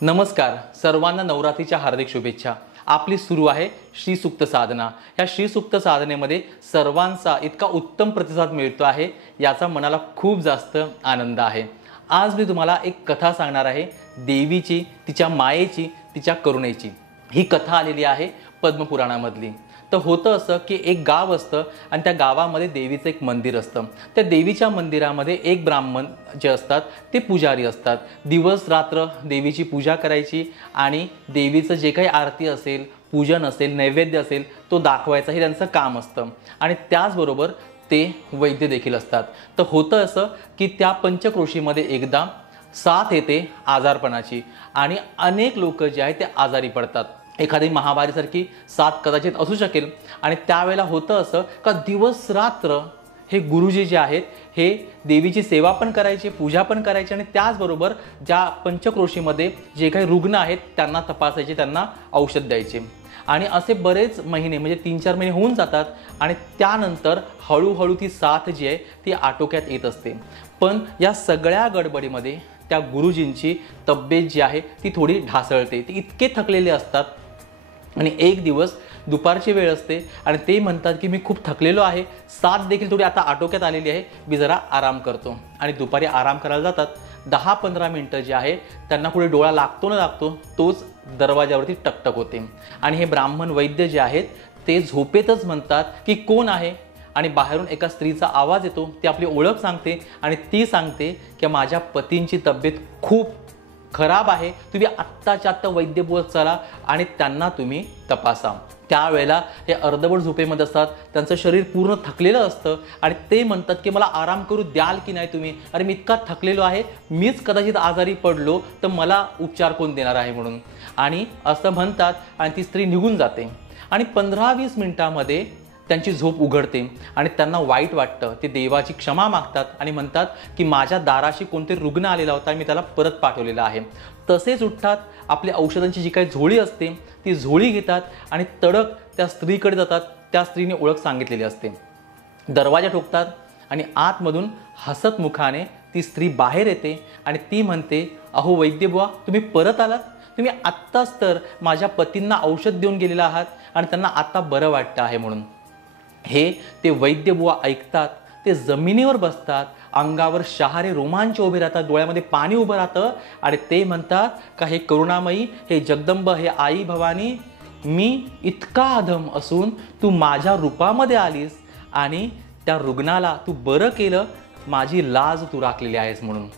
नमस्कार, सर्वांना नवरात्रीच्या हार्दिक शुभेच्छा। आपली सुरू आहे श्री सूक्त साधना। या श्री सूक्त साधनेमध्ये सर्वांचा इतका उत्तम प्रतिसाद मिळतो आहे याचा मनाला खूप जास्त आनंद आहे। आज मी तुम्हाला एक कथा सांगणार आहे, देवीची, तिच्या मायेची, तिच्या करुणेची। ही कथा आलेली आहे पद्मपुराणामधली। तर होतं असं की एक गाव असतं आणि त्या गावामध्ये देवीचं एक मंदिर असतं। त्या देवीच्या मंदिरामध्ये एक ब्राह्मण जे असतात ते पुजारी असतात। दिवस रात्र देवीची पूजा करायची आणि देवीचं जे काही आरती असेल, पूजन असेल, नैवेद्य असेल तो दाखवायचा हे त्यांचं काम असतं। आणि त्याचबरोबर ते वैद्य देखील असतात। तर होतं असं की त्या पंचक्रोशीमध्ये एकदा साथ येते आजारपणाची आणि अनेक लोक जे आहेत ते आजारी पडतात। एखादी महामारीसारखी साथ कदाचित असू शकेल आणि त्यावेळेला होतं असं का दिवस रात्र हे गुरुजी जे आहेत हे देवीची सेवा पण करायचे, पूजा पण करायचे आणि त्याचबरोबर ज्या पंचक्रोशीमध्ये जे काही रुग्ण आहेत त्यांना तपासायचे, त्यांना औषध द्यायचे। आणि असे बरेच महिने म्हणजे 3-4 महिने होऊन जातात आणि त्यानंतर हळूहळू ती साथ जी आहे ती आटोक्यात येत असते। पण या सगळ्या गडबडीमध्ये त्या गुरुजींची तब्येत जी आहे ती थोडी ढासळते। ते इतके थकलेले असतात आणि एक दिवस दुपारची वेळ असते आणि ते म्हणतात की मी खूप थकलेलो आहे, साथ देखील थोडी आता आटोक्यात आलेली आहे, मी जरा आराम करतो। आणि दुपारी आराम करायला जातात। 10-15 मिनिटं जे आहे त्यांना कुठे डोळा लागतो न लागतो तोच दरवाजावरती टकटक होते आणि हे ब्राह्मण वैद्य जे आहेत ते झोपेतच म्हणतात की कोण आहे। आणि बाहेरून एका स्त्रीचा आवाज येतो, ती आपली ओळख सांगते आणि ती सांगते की माझ्या पतींची तब्येत खूप खराब आहे, तुम्ही आत्ताच्या आत्ता वैद्यबुवात चला आणि त्यांना तुम्ही तपासा। त्यावेळेला हे अर्धवट झोपेमध्ये असतात, त्यांचं शरीर पूर्ण थकलेलं असतं आणि ते म्हणतात की मला आराम करू द्याल की नाही तुम्ही, अरे मी इतका थकलेलो आहे, मीच कदाचित आजारी पडलो तर मला उपचार कोण देणार आहे म्हणून। आणि असं म्हणतात आणि ती स्त्री निघून जाते आणि 15-20 मिनिटांमध्ये त्यांची झोप उघडते आणि त्यांना वाईट वाटतं। ते देवाची क्षमा मागतात आणि म्हणतात की माझ्या दाराशी कोणतरी रुग्ण आलेला होता, मी त्याला परत पाठवलेला आहे। तसेच उठतात, आपल्या औषधांची जी काही झोळी असते ती झोळी घेतात आणि तडक त्या स्त्रीकडे जातात। त्या स्त्रीने ओळख सांगितलेली असते, दरवाजा ठोकतात आणि आतमधून हसत मुखाने ती स्त्री बाहेर येते आणि ती म्हणते, अहो वैद्यबुवा तुम्ही परत आलात, तुम्ही आत्ताच तर माझ्या पतींना औषध देऊन गेलेला आहात आणि त्यांना आता बरं वाटतं आहे म्हणून। हे ते वैद्यबुवा ऐकतात, ते जमिनीवर बसतात, अंगावर शहारे रोमांच उभे राहतात, डोळ्यामध्ये पाणी उभं राहतं आणि ते म्हणतात का हे करुणामयी, हे जगदंब, हे आई भवानी, मी इतका अधम असून तू माझ्या रूपामध्ये आलीस आणि त्या रुग्णाला तू बरं केलं, माझी लाज तू राखलेली आहेस म्हणून।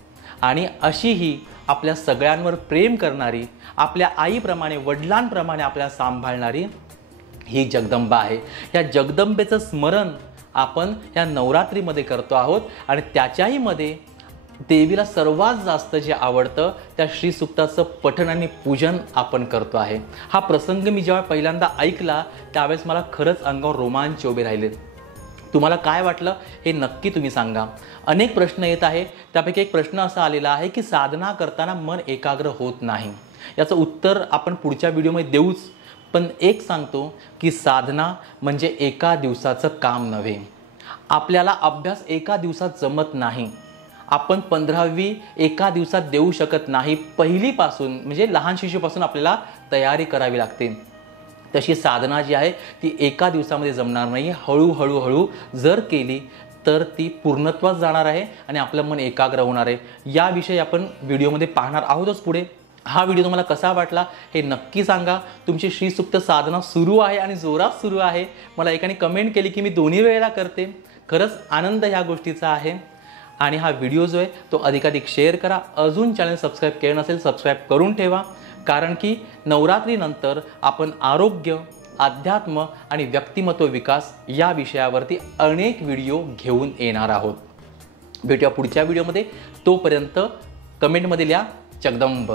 आणि अशी ही आपल्या सगळ्यांवर प्रेम करणारी, आपल्या आईप्रमाणे वडिलांप्रमाणे आपल्याला सांभाळणारी ही जगदंबा आहे। या जगदंबेचं स्मरण आपण या नवरात्रीमध्ये करतो आहोत आणि त्याच्याही मध्ये देवीला सर्वात जास्त जे आवडतं त्या श्री सूक्ताचं पठण आणि पूजन आपण करतो आहे। हा प्रसंग मी जेव्हा पहिल्यांदा ऐकला त्यावेळेस मला खरंच अंगावर रोमांच उभे राहिले। तुम्हाला काय वाटलं हे नक्की तुम्ही सांगा। अनेक प्रश्न येत आहे, त्यापैकी एक प्रश्न असा आलेला आहे की साधना करताना मन एकाग्र होत नाही। याचं उत्तर आपण पुढच्या व्हिडिओमध्ये देऊच, पण एक सांगतो की साधना म्हणजे एका दिवसाचं काम नव्हे। आपल्याला अभ्यास एका दिवसात जमत नाही, आपण 15वी एका दिवसात देऊ शकत नाही। पहिलीपासून म्हणजे लहान शिशुपासून आपल्याला तयारी करावी लागते। तशी साधना जी आहे ती एका दिवसामध्ये जमणार नाही, हळूहळू जर केली तर ती पूर्णत्वास जाणार आहे आणि आपलं मन एकाग्र होणार आहे। याविषयी आपण व्हिडिओमध्ये पाहणार आहोतच पुढे। हा व्हिडिओ तुम्हाला कसा वाटला हे नक्की सांगा। तुमची श्री सूक्त साधना सुरू आहे आणि जोरात सुरू आहे। मला एकाने कमेंट केली की मी दोन्ही वेळेला करते, खरंच आनंद ह्या गोष्टीचा आहे। आणि हा व्हिडिओ जो आहे तो अधिकाधिक शेअर करा। अजून चॅनल सबस्क्राईब केलं नसेल सबस्क्राईब करून ठेवा, कारण की नवरात्रीनंतर आपण आरोग्य, अध्यात्म आणि व्यक्तिमत्व विकास या विषयावरती अनेक व्हिडिओ घेऊन येणार आहोत। भेटूया पुढच्या व्हिडिओमध्ये, तोपर्यंत कमेंटमध्ये लिहा जगदंब।